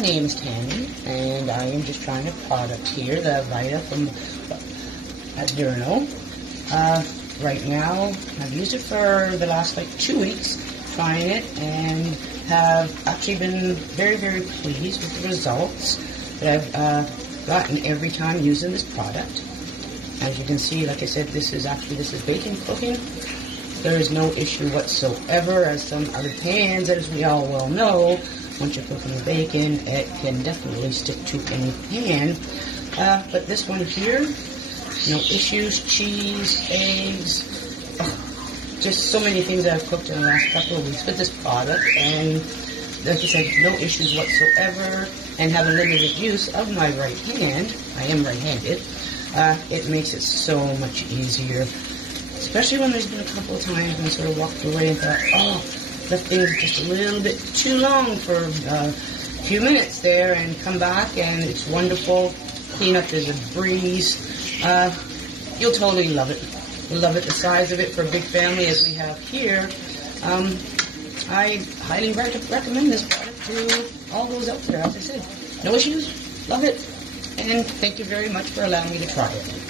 My name is Tammy, and I am just trying a product here, the Vida from PADERNO. Right now, I've used it for the last like 2 weeks, trying it, and have actually been very, very pleased with the results that I've gotten every time using this product. As you can see, like I said, this is bacon cooking. There is no issue whatsoever, as some other pans, as we all well know, once you're cooking the bacon, it can definitely stick to any pan. But this one here, no issues. Cheese, eggs, just so many things that I've cooked in the last couple of weeks with this product, and like I said, no issues whatsoever. And having limited use of my right hand, I am right-handed, it makes it so much easier. Especially when there's been a couple of times when I sort of walked away and thought, oh, the thing's just a little bit too long for a few minutes there, and come back and it's wonderful. Cleanup is a breeze. You'll totally love it. You'll love it. The size of it for a big family as we have here. I highly recommend this product to all those out there. As I said, no issues. Love it. And thank you very much for allowing me to try it.